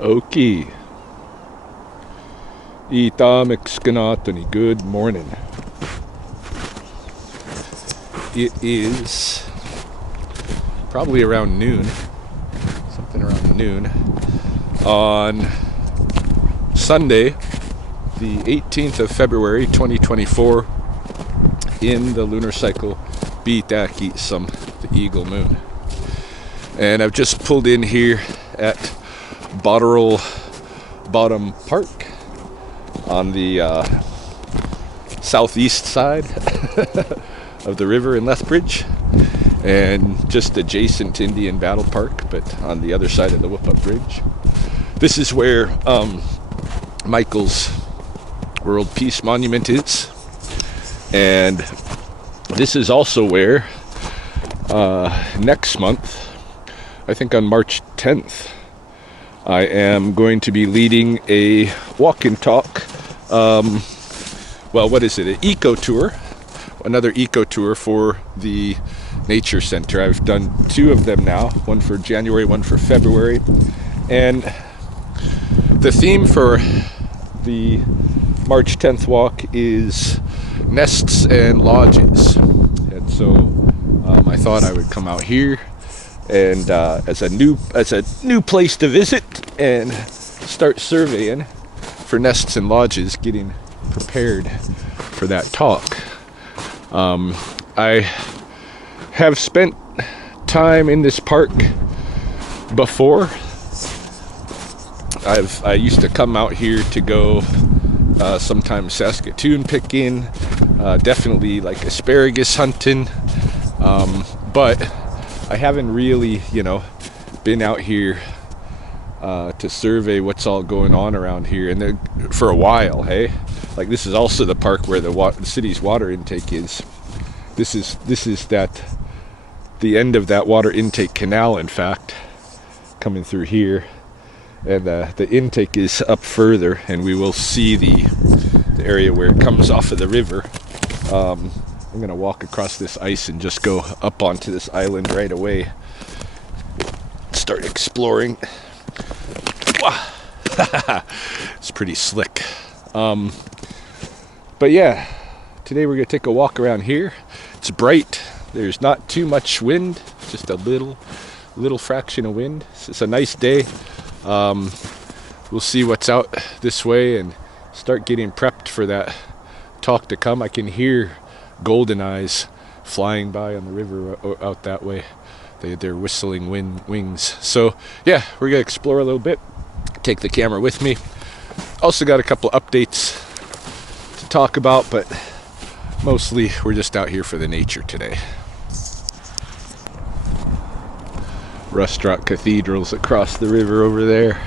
Okay. Itamexkanatoni. Good morning. It is probably around noon, something around noon, on Sunday, the 18th of February 2024, in the lunar cycle Bitaki some the eagle moon. And I've just pulled in here at Botterill Bottom Park on the southeast side of the river in Lethbridge, and just adjacent to Indian Battle Park, but on the other side of the Whoop-Up Bridge. This is where Michael's World Peace Monument is, and this is also where next month, I think on March 10th, I am going to be leading a walk and talk, an eco tour, another eco tour for the Nature Center. I've done two of them now, one for January, one for February, and the theme for the March 10th walk is nests and lodges. And so I thought I would come out here and as a new place to visit and start surveying for nests and lodges, getting prepared for that talk. I have spent time in this park before. I used to come out here to go sometimes Saskatoon picking, definitely like asparagus hunting, but I haven't really, been out here to survey what's all going on around here, and for a while, hey. Like, this is also the park where the city's water intake is. This is the end of that water intake canal, in fact, coming through here, and the intake is up further, and we will see the area where it comes off of the river. I'm gonna walk across this ice and just go up onto this island right away. Start exploring. It's pretty slick. But yeah, today we're gonna take a walk around here. It's bright. There's not too much wind, just a little fraction of wind. It's a nice day. We'll see what's out this way and start getting prepped for that talk to come. I can hear golden eyes flying by on the river out that way. They're whistling wings. So yeah, we're gonna explore a little bit. Take the camera with me. Also got a couple updates to talk about, but mostly we're just out here for the nature today. Restaurant cathedrals across the river over there.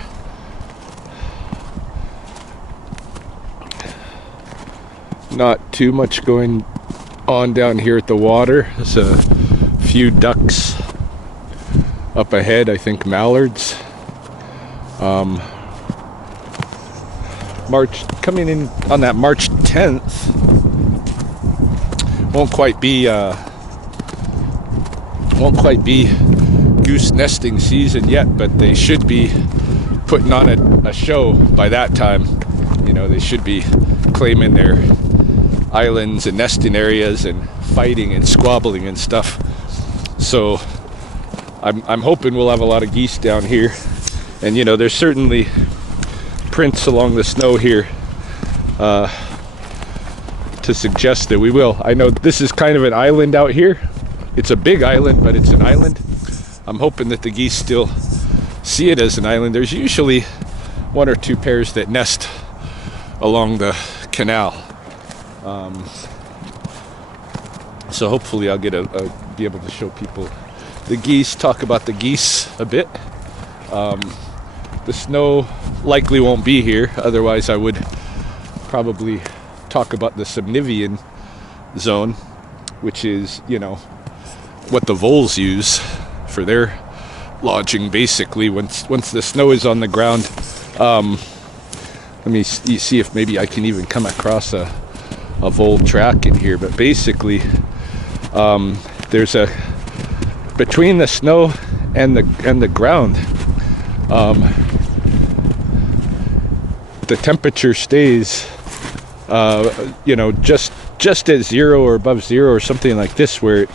Not too much going on down here at the water. There's a few ducks up ahead, I think mallards. Coming in on that March 10th won't quite be goose nesting season yet, but they should be putting on a show by that time. They should be claiming their islands and nesting areas and fighting and squabbling and stuff. So I'm hoping we'll have a lot of geese down here, and there's certainly prints along the snow here to suggest that we will. I know this is kind of an island out here. It's a big island, but it's an island. I'm hoping that the geese still see it as an island. There's usually one or two pairs that nest along the canal. So hopefully I'll be able to show people the geese, talk about the geese a bit. The snow likely won't be here, otherwise I would probably talk about the subnivean zone, which is, what the voles use for their lodging, basically. Once the snow is on the ground, let me see if maybe I can even come across a vole track in here, but basically there's between the snow and the ground, the temperature stays, you know, just at 0 or above 0 or something like this, where it,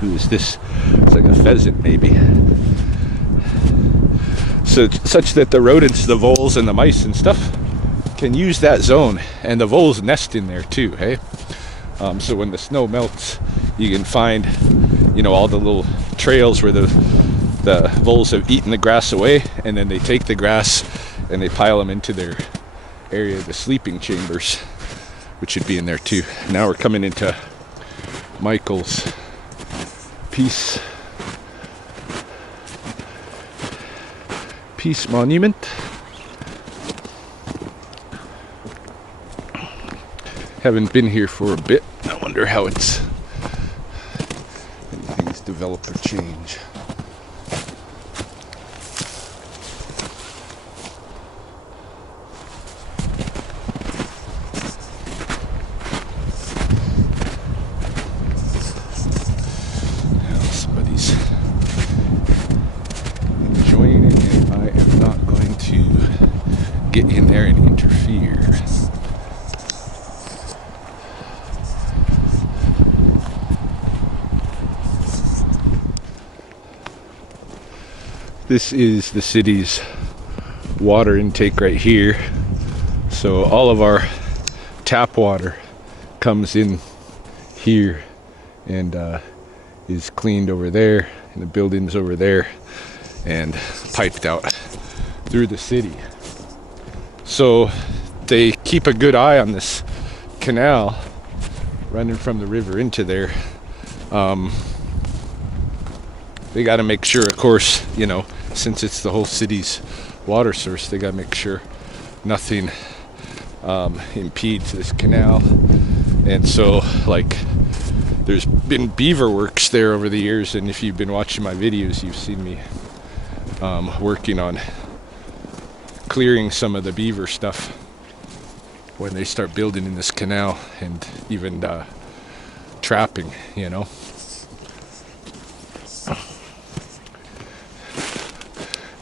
who is this? It's like a pheasant, maybe. So such that the rodents, the voles, and the mice and stuff can use that zone, and the voles nest in there too. Hey, so when the snow melts, you can find, you know, all the little trails where the voles have eaten the grass away, and then they take the grass and they pile them into their area, the sleeping chambers, which should be in there too. Now we're coming into Michael's Peace Monument. Haven't been here for a bit. I wonder how anything's develop or change. Somebody's enjoying it, and I am not going to get in there and interfere. This is the city's water intake right here. So all of our tap water comes in here and is cleaned over there, and the buildings over there, and piped out through the city. So they keep a good eye on this canal running from the river into there. They got to make sure, of course, you know, since it's the whole city's water source, they got to make sure nothing impedes this canal. And so, like, there's been beaver works there over the years, and if you've been watching my videos, you've seen me working on clearing some of the beaver stuff when they start building in this canal, and even trapping, you know.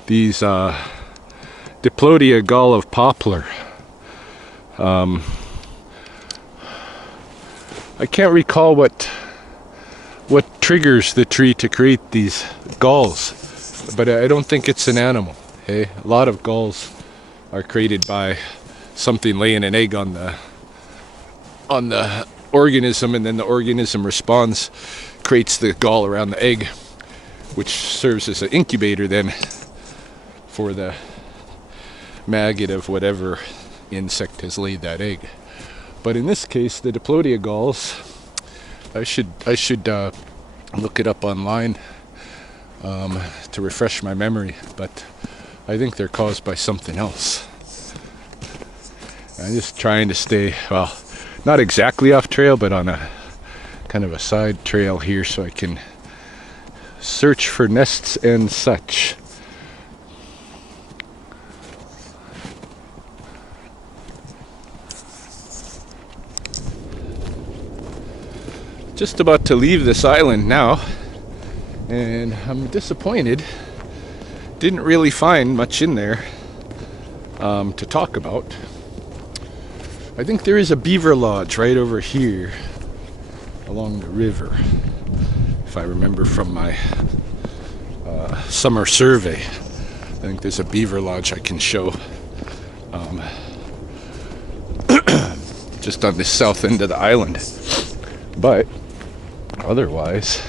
These Diplodia gall of poplar. I can't recall what triggers the tree to create these galls, but I don't think it's an animal. Hey, a lot of galls are created by something laying an egg on the organism, and then the organism responds, creates the gall around the egg, which serves as an incubator then for the maggot of whatever insect has laid that egg. But in this case, the Diplodia galls, I should look it up online to refresh my memory, but I think they're caused by something else. I'm just trying to stay, well, not exactly off trail, but on a kind of a side trail here, so I can search for nests and such. Just about to leave this island now, and I'm disappointed. Didn't really find much in there to talk about. I think there is a beaver lodge right over here along the river, if I remember from my summer survey. I think there's a beaver lodge I can show just on the south end of the island. But otherwise,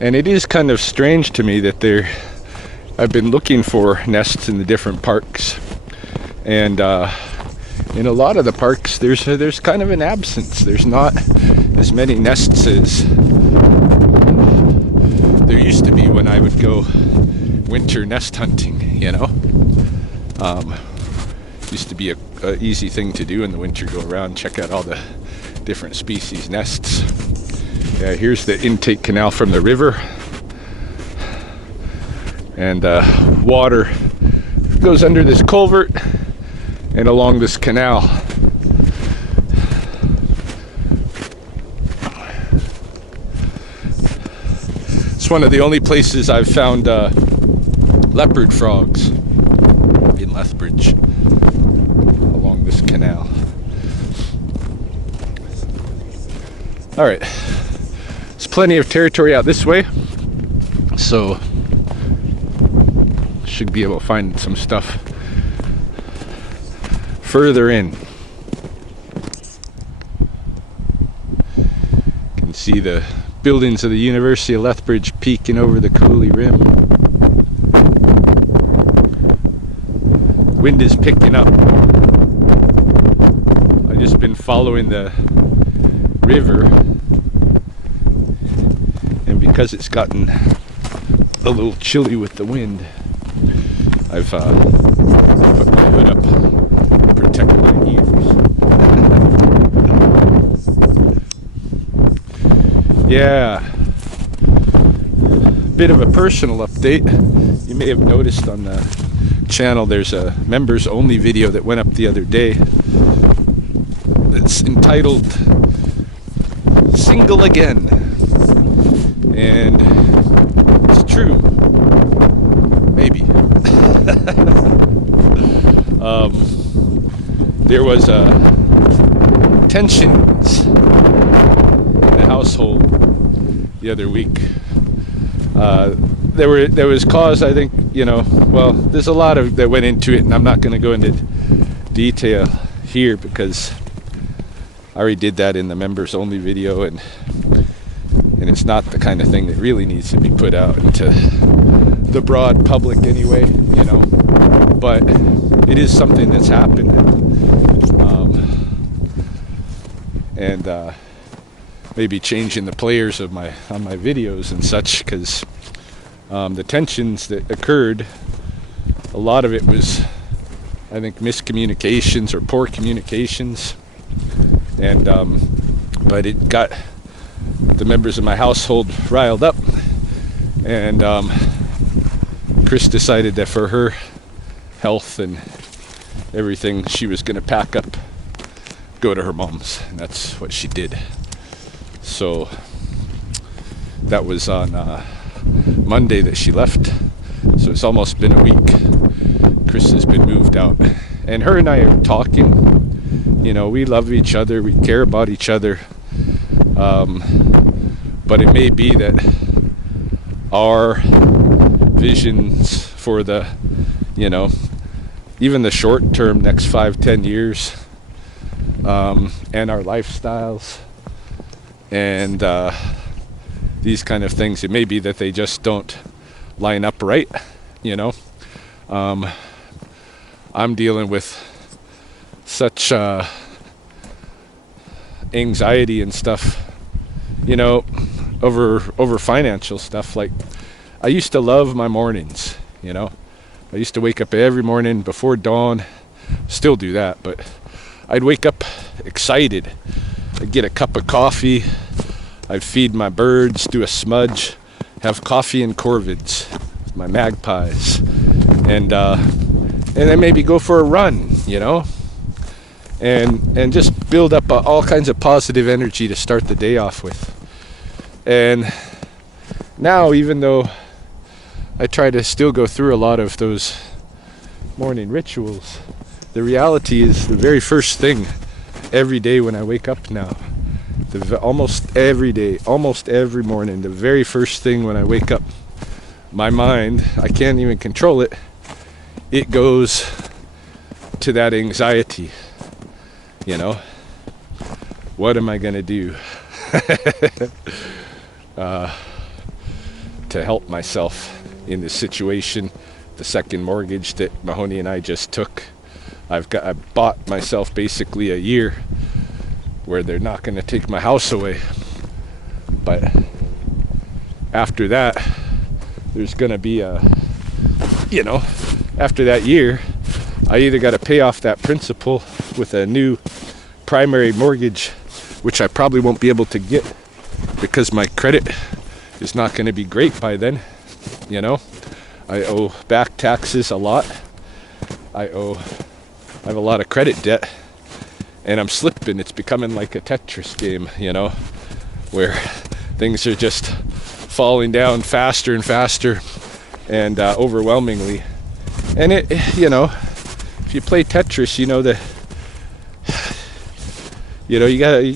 and it is kind of strange to me that I've been looking for nests in the different parks, and in a lot of the parks there's kind of an absence. There's not as many nests as there used to be when I would go winter nest hunting, you know. Used to be a easy thing to do in the winter, go around, check out all the different species nests. Yeah, here's the intake canal from the river, and water goes under this culvert and along this canal. It's one of the only places I've found leopard frogs in Lethbridge along this canal. All right, there's plenty of territory out this way, so should be able to find some stuff further in. You can see the buildings of the University of Lethbridge peeking over the Cooley Rim. Wind is picking up. I've just been following the river, and because it's gotten a little chilly with the wind, I've put my hood up to protect my ears. Yeah, bit of a personal update. You may have noticed on the channel there's a members only video that went up the other day that's entitled Single Again, and it's true, maybe. There was tensions in the household the other week. There was cause, I think, well, there's a lot of that went into it, and I'm not going to go into detail here because I already did that in the members only video, and it's not the kind of thing that really needs to be put out into the broad public anyway, but it is something that's happened, and maybe changing the players on my videos and such, because the tensions that occurred, a lot of it was, I think, miscommunications or poor communications, and but it got the members of my household riled up, and Chris decided that for her health and everything, she was going to pack up, go to her mom's, and that's what she did. So that was on Monday that she left, so it's almost been a week. Chris has been moved out, and her and I are talking. We love each other, we care about each other, but it may be that our visions for the, even the short term, next 5-10 years, and our lifestyles and these kind of things, it may be that they just don't line up right. I'm dealing with such anxiety and stuff, over financial stuff. Like, I used to love my mornings, I used to wake up every morning before dawn, still do that, but I'd wake up excited. I'd get a cup of coffee, I'd feed my birds, do a smudge, have coffee and corvids, my magpies, and then maybe go for a run, and just build up all kinds of positive energy to start the day off with. And now, even though I try to still go through a lot of those morning rituals, the reality is the very first thing every day when I wake up now, almost every day, almost every morning, the very first thing when I wake up, my mind, I can't even control it, it goes to that anxiety. What am I going to do to help myself in this situation? The second mortgage that Mahoney and I just took, I bought myself basically a year where they're not going to take my house away, but after that there's going to be after that year, I either got to pay off that principal with a new primary mortgage, which I probably won't be able to get because my credit is not going to be great by then. I owe back taxes a lot. I have a lot of credit debt, and I'm slipping. It's becoming like a Tetris game, where things are just falling down faster and faster and overwhelmingly. And it, if you play Tetris, you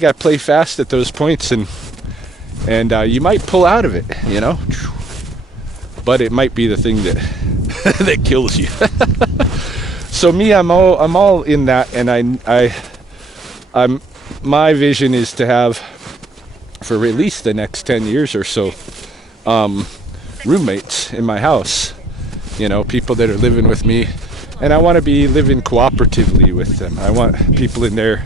gotta play fast at those points, and you might pull out of it, but it might be the thing that that kills you. So me, I'm all in that, and I'm my vision is to have, for at least the next 10 years or so, roommates in my house, people that are living with me, and I want to be living cooperatively with them. I want people in there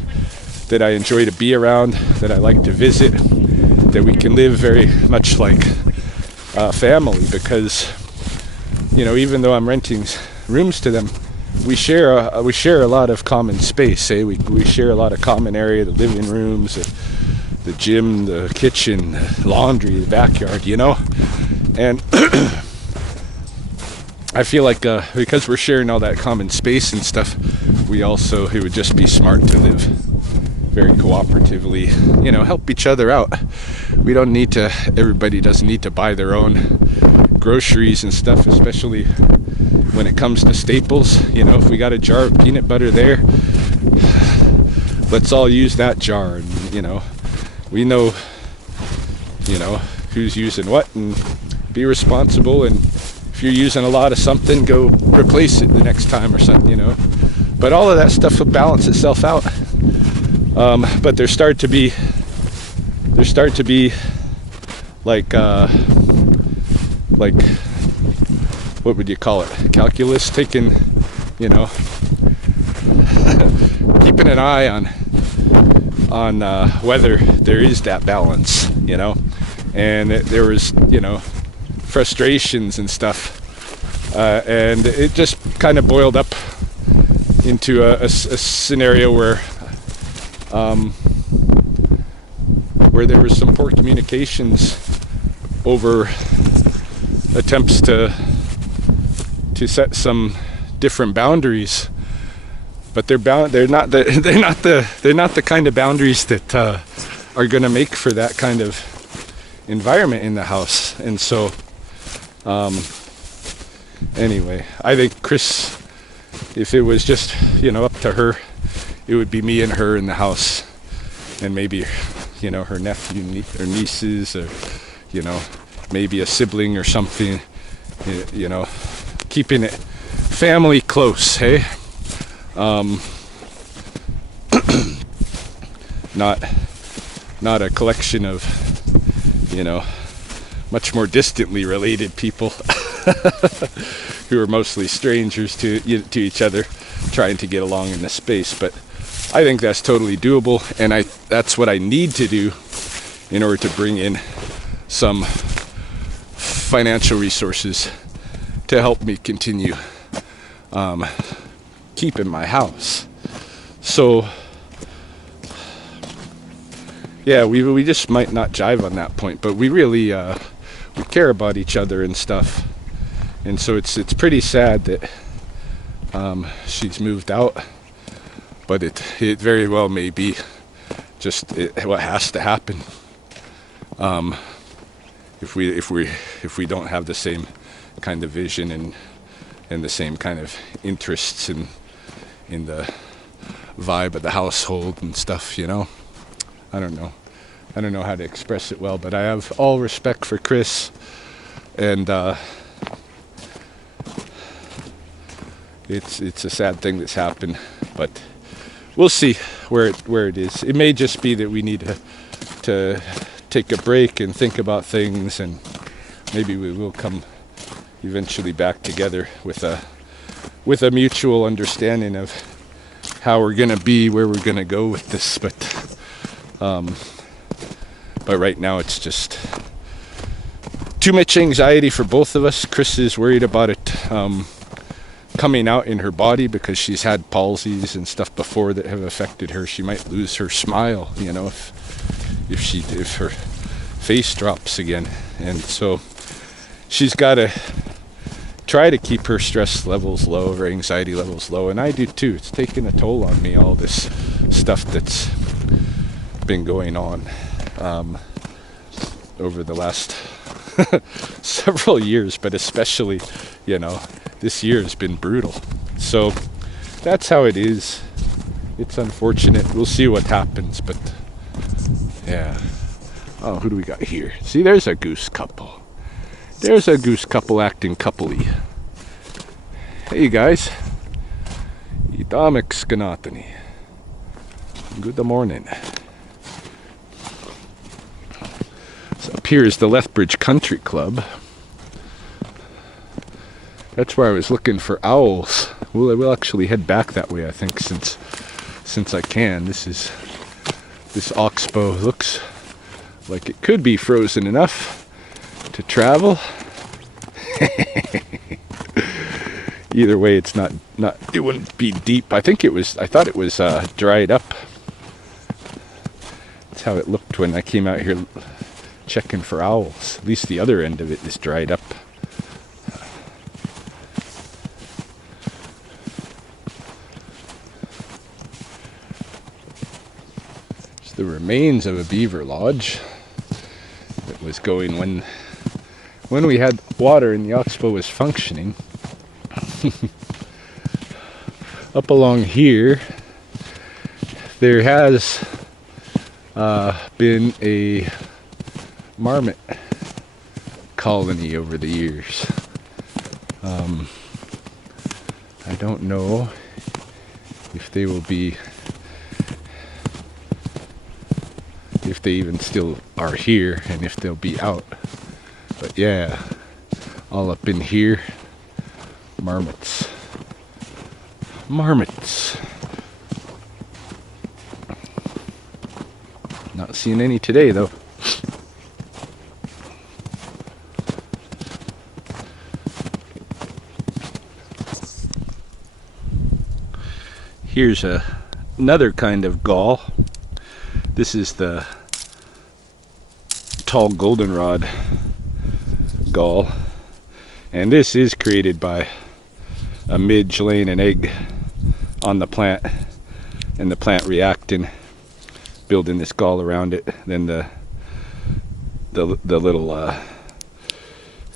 that I enjoy to be around, that I like to visit, that we can live very much like family, because even though I'm renting rooms to them, we share a lot of common space. We share a lot of common area, the living rooms, the gym, the kitchen, the laundry, the backyard, and I feel like because we're sharing all that common space and stuff, it would just be smart to live very cooperatively, help each other out. Everybody doesn't need to buy their own groceries and stuff, especially when it comes to staples. If we got a jar of peanut butter there, let's all use that jar, and we know who's using what, and be responsible. And if you're using a lot of something, go replace it the next time or something, but all of that stuff will balance itself out. But there start to be like what would you call it? Calculus, taking, keeping an eye on whether there is that balance, and there was, frustrations and stuff, and it just kind of boiled up into a scenario where there was some poor communications over attempts to set some different boundaries, but they're not the kind of boundaries that are going to make for that kind of environment in the house. And so anyway, I think Chris, if it was just up to her, it would be me and her in the house, and maybe her nephew or nieces, or maybe a sibling or something, keeping it family close, hey? Not a collection of much more distantly related people who are mostly strangers to each other, trying to get along in the space. But I think that's totally doable, and that's what I need to do in order to bring in some financial resources to help me continue keeping my house. So yeah, we just might not jive on that point, but we really we care about each other and stuff. And so it's pretty sad that she's moved out, but it very well may be just what has to happen. If we don't have the same kind of vision and the same kind of interests in the vibe of the household and stuff, I don't know how to express it well, but I have all respect for Chris, and it's a sad thing that's happened, but we'll see where it is. It may just be that we need to take a break and think about things, and maybe we will come eventually back together with a mutual understanding of how we're gonna be, where we're gonna go with this. But right now it's just too much anxiety for both of us. Chris is worried about it coming out in her body, because she's had palsies and stuff before that have affected her. She might lose her smile, if her face drops again. And so she's got to try to keep her stress levels low, her anxiety levels low, and I do too. It's taken a toll on me, all this stuff that's been going on over the last several years, but especially, you know, this year has been brutal. So that's how it is. It's unfortunate. We'll see what happens, but yeah. Oh, who do we got here? See, there's a goose couple. There's a goose couple acting coupley. Hey guys. Itamek skanatani. Good morning. So up here is the Lethbridge Country Club. That's where I was looking for owls. We'll actually head back that way, I think, since I can. This oxbow looks like it could be frozen enough to travel. Either way, it's not. It wouldn't be deep. I thought it was dried up. That's how it looked when I came out here checking for owls. At least the other end of it is dried up. It's the remains of a beaver lodge that was going when we had water and the oxbow was functioning. Up along here, there has been a marmot colony over the years. I don't know if they will be, if they even still are here, and if they'll be out. But yeah, all up in here, marmots. Marmots. Not seeing any today though. Here's another kind of gull. This is the tall goldenrod gull, and this is created by a midge laying an egg on the plant, and the plant reacting, building this gall around it. Then the little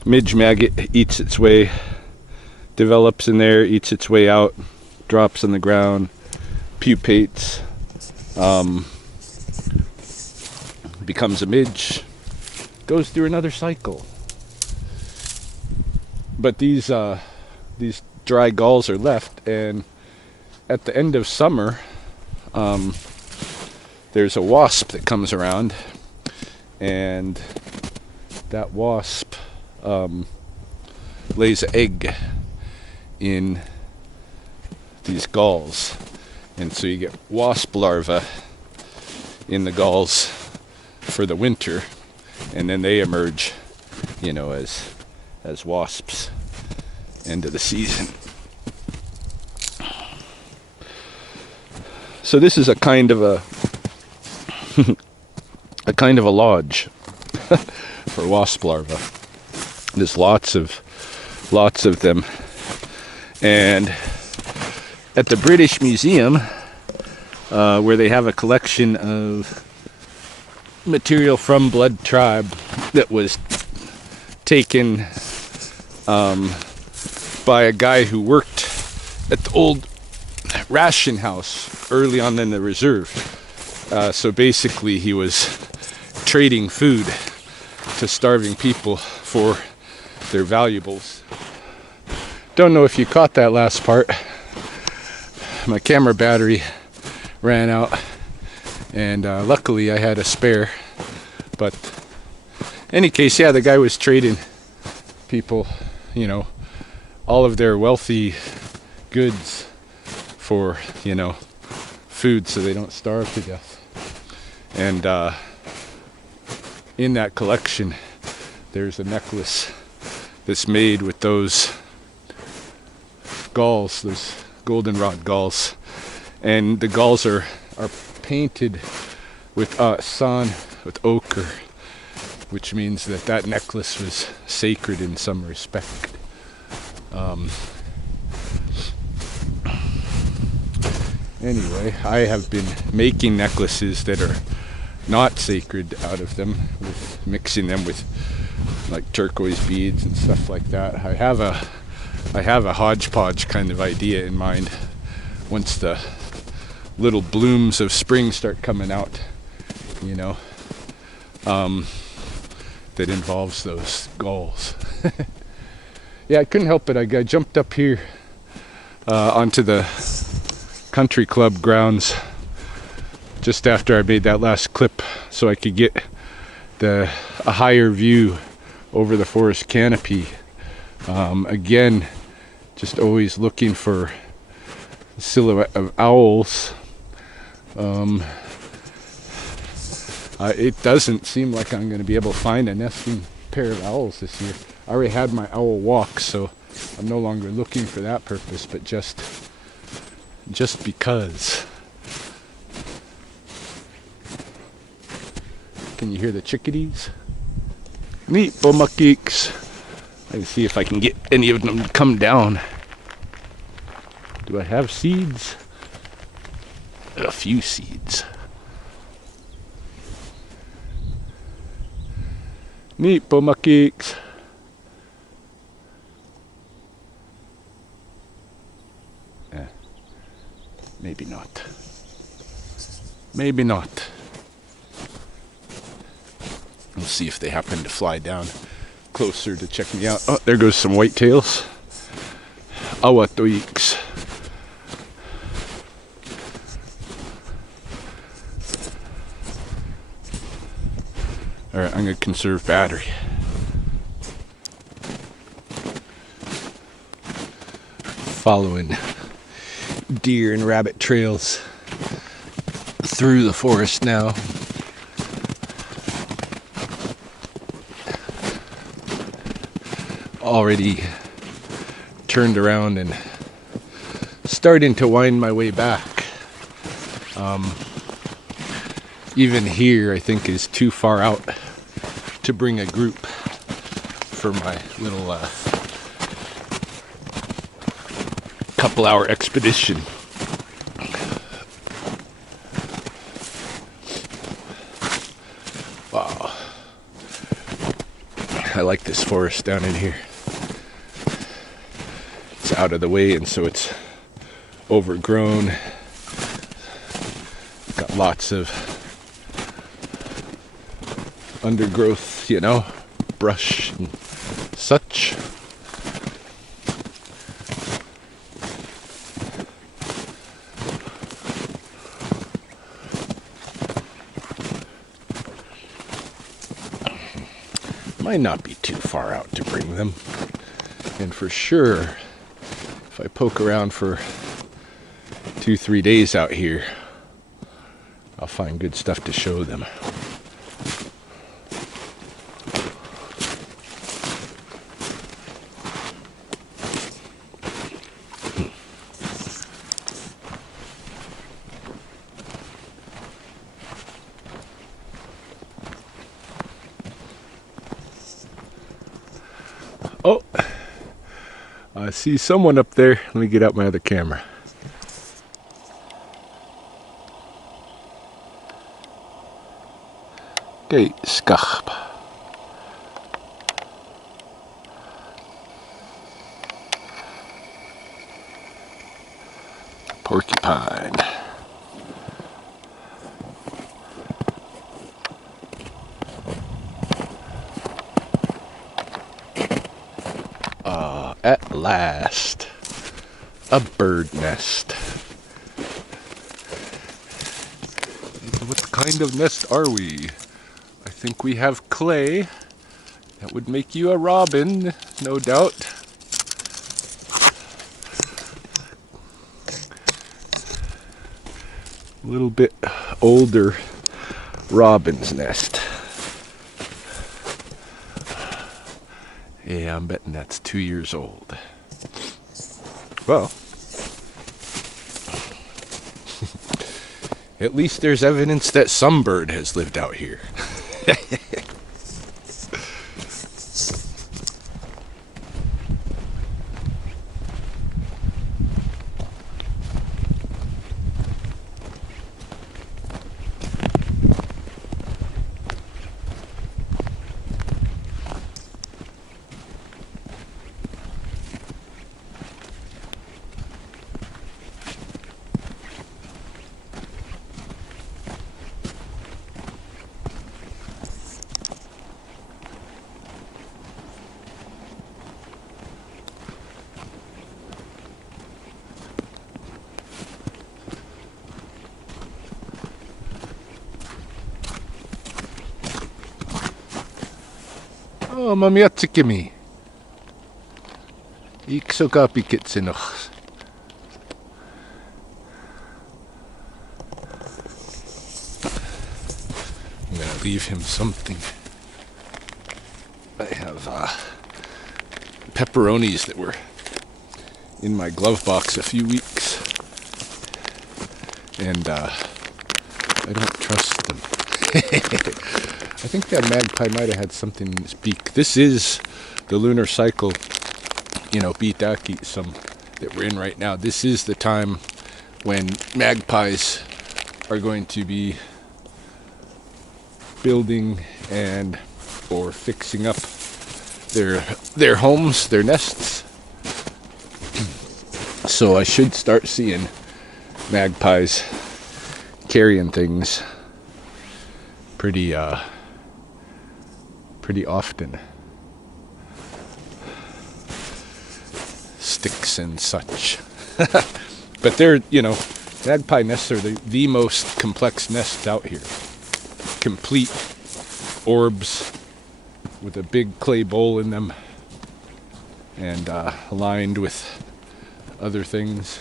midge maggot eats its way, develops in there, eats its way out, drops on the ground, pupates, becomes a midge, goes through another cycle. But these dry galls are left, and at the end of summer, there's a wasp that comes around, and that wasp lays an egg in these galls, and so you get wasp larvae in the galls for the winter, and then they emerge, you know, as wasps end of the season. So this is a kind of a lodge for wasp larvae. There's lots of them, and at the British Museum, where they have a collection of material from Blood Tribe that was taken by a guy who worked at the old ration house early on in the reserve. So basically he was trading food to starving people for their valuables. Don't know if you caught that last part. My camera battery ran out, and luckily I had a spare. But in any case, yeah, the guy was trading people, you know, all of their wealthy goods for, you know, food so they don't starve to death. And in that collection, there's a necklace that's made with those galls, those goldenrod galls, and the galls are painted with san, with ochre, which means that necklace was sacred in some respect. Anyway, I have been making necklaces that are not sacred out of them, with mixing them with like turquoise beads and stuff like that. I have a hodgepodge kind of idea in mind once the little blooms of spring start coming out, you know, that involves those galls. Yeah, I couldn't help it. I jumped up here onto the country club grounds just after I made that last clip so I could get a higher view over the forest canopy. Again, just always looking for a silhouette of owls. It doesn't seem like I'm going to be able to find a nesting pair of owls this year. I already had my owl walk, so I'm no longer looking for that purpose, but just because. Can you hear the chickadees? Neat bomakiks. Let's see if I can get any of them to come down. Do I have seeds? A few seeds. Neat bomakiks. Maybe not. Maybe not. We'll see if they happen to fly down closer to check me out. Oh, there goes some whitetails. Awatoiks. Alright, I'm going to conserve battery. Following deer and rabbit trails through the forest now. Already turned around and starting to wind my way back. Even here, I think, is too far out to bring a group for my little couple-hour expedition. Wow. I like this forest down in here. It's out of the way, and so it's overgrown. Got lots of undergrowth, you know, brush and such. Might not be too far out to bring them. And for sure, if I poke around for 2-3 days out here, I'll find good stuff to show them. Oh, I see someone up there. Let me get out my other camera. Okay, skach. Porcupine. At last, a bird nest. What kind of nest are we? I think we have clay. That would make you a robin, no doubt. A little bit older robin's nest. Yeah, I'm betting that's 2 years old. Well, at least there's evidence that some bird has lived out here. Oh, mamiatsikimi. Iksokapikitsinoch. I'm gonna leave him something. I have pepperonis that were in my glove box a few weeks, and I don't trust them. I think that magpie might have had something in his beak. This is the lunar cycle, Bitaki, some that we're in right now. This is the time when magpies are going to be building or fixing up their homes, their nests. So I should start seeing magpies carrying things pretty often. Sticks and such. But they're, magpie nests are the most complex nests out here. Complete orbs with a big clay bowl in them and lined with other things.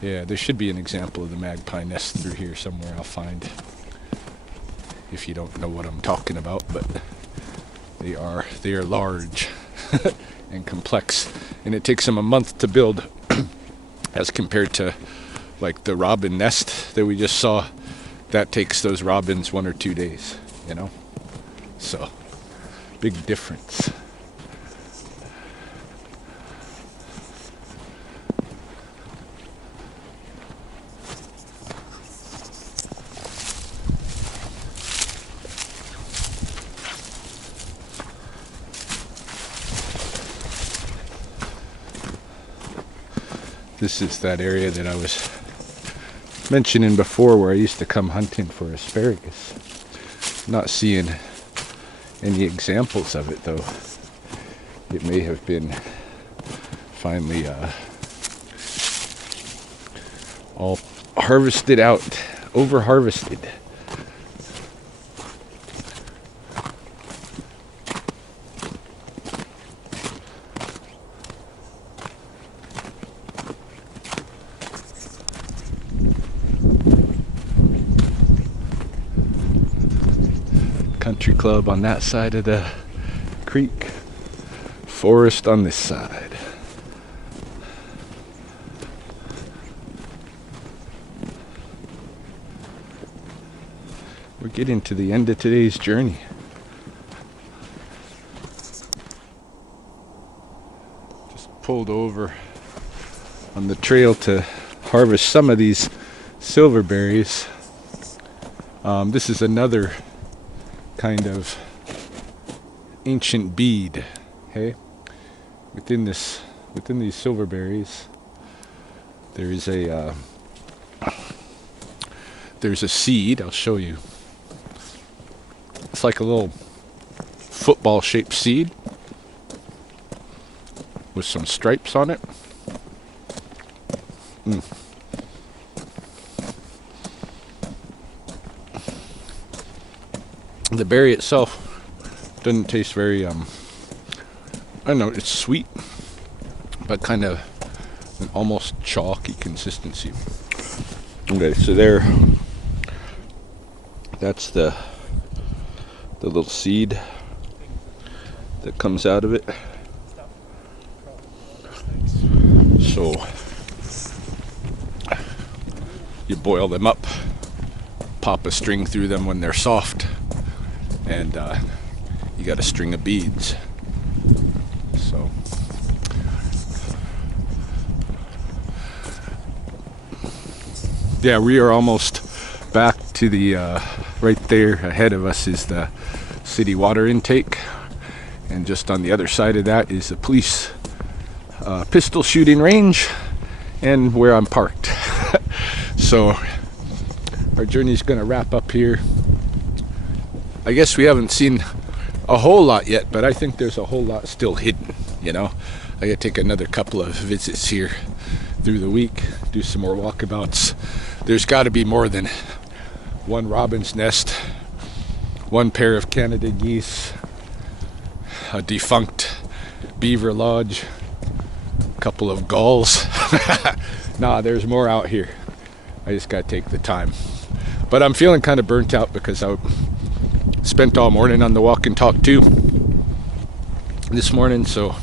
Yeah, there should be an example of the magpie nest through here somewhere I'll find, if you don't know what I'm talking about, but they are large and complex, and it takes them a month to build as compared to like the robin nest that we just saw. That takes those robins 1 or 2 days, so big difference. This is that area that I was mentioning before where I used to come hunting for asparagus. Not seeing any examples of it though. It may have been finally all harvested out, over harvested. Country club on that side of the creek, forest on this side. We're getting to the end of today's journey. Just pulled over on the trail to harvest some of these silverberries. This is another kind of ancient bead, okay? Within these silverberries, there's a seed. I'll show you. It's like a little football-shaped seed with some stripes on it. The berry itself doesn't taste very, I don't know, it's sweet, but kind of an almost chalky consistency. Okay, so that's the little seed that comes out of it. So you boil them up, pop a string through them when they're soft, and you got a string of beads. So yeah, we are almost back to the right there ahead of us is the city water intake, and just on the other side of that is the police pistol shooting range and where I'm parked. So our journey's gonna wrap up here. I guess we haven't seen a whole lot yet, but I think there's a whole lot still hidden, I gotta take another couple of visits here through the week, do some more walkabouts. There's got to be more than one robin's nest, one pair of Canada geese, a defunct beaver lodge, a couple of gulls. Nah, there's more out here. I just gotta take the time. But I'm feeling kind of burnt out because I spent all morning on the walk and talk too this morning, so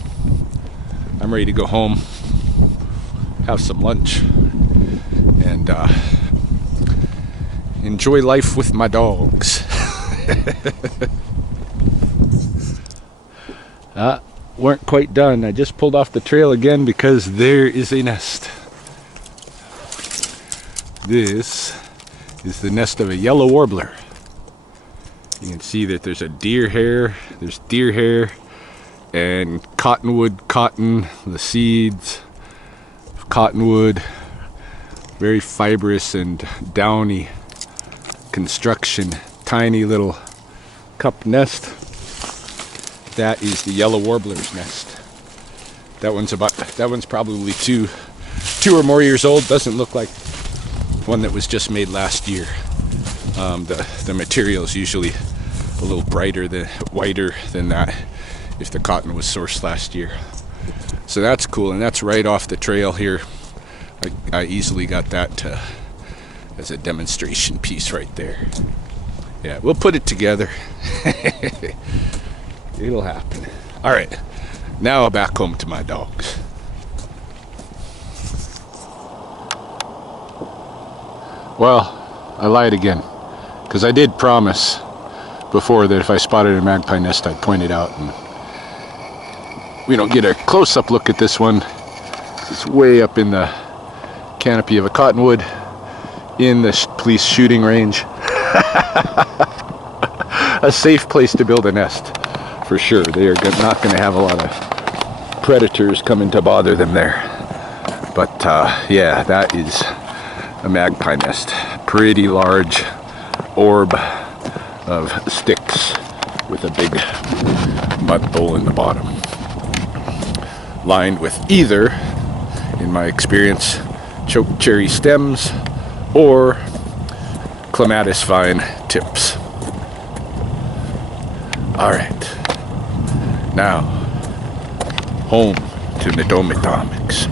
I'm ready to go home, have some lunch, and enjoy life with my dogs. Weren't quite done. I just pulled off the trail again because there is a nest. This is the nest of a yellow warbler. You can see that there's a deer hair, and cottonwood cotton, the seeds of cottonwood, very fibrous and downy construction, tiny little cup nest. That is the yellow warbler's nest. That one's probably two or more years old. Doesn't look like one that was just made last year. The material is usually a little whiter than that if the cotton was sourced last year. So that's cool, and that's right off the trail here. I easily got that as a demonstration piece right there. Yeah, we'll put it together. It'll happen. All right, now back home to my dogs. Well, I lied again, because I did promise before that if I spotted a magpie nest, I'd point it out. And we don't get a close-up look at this one. It's way up in the canopy of a cottonwood in the police shooting range. A safe place to build a nest, for sure. They are not going to have a lot of predators coming to bother them there. But yeah, that is a magpie nest. Pretty large orb of sticks with a big mud bowl in the bottom, lined with either, in my experience, choke cherry stems or clematis vine tips. All right, now home to Ndomitomics.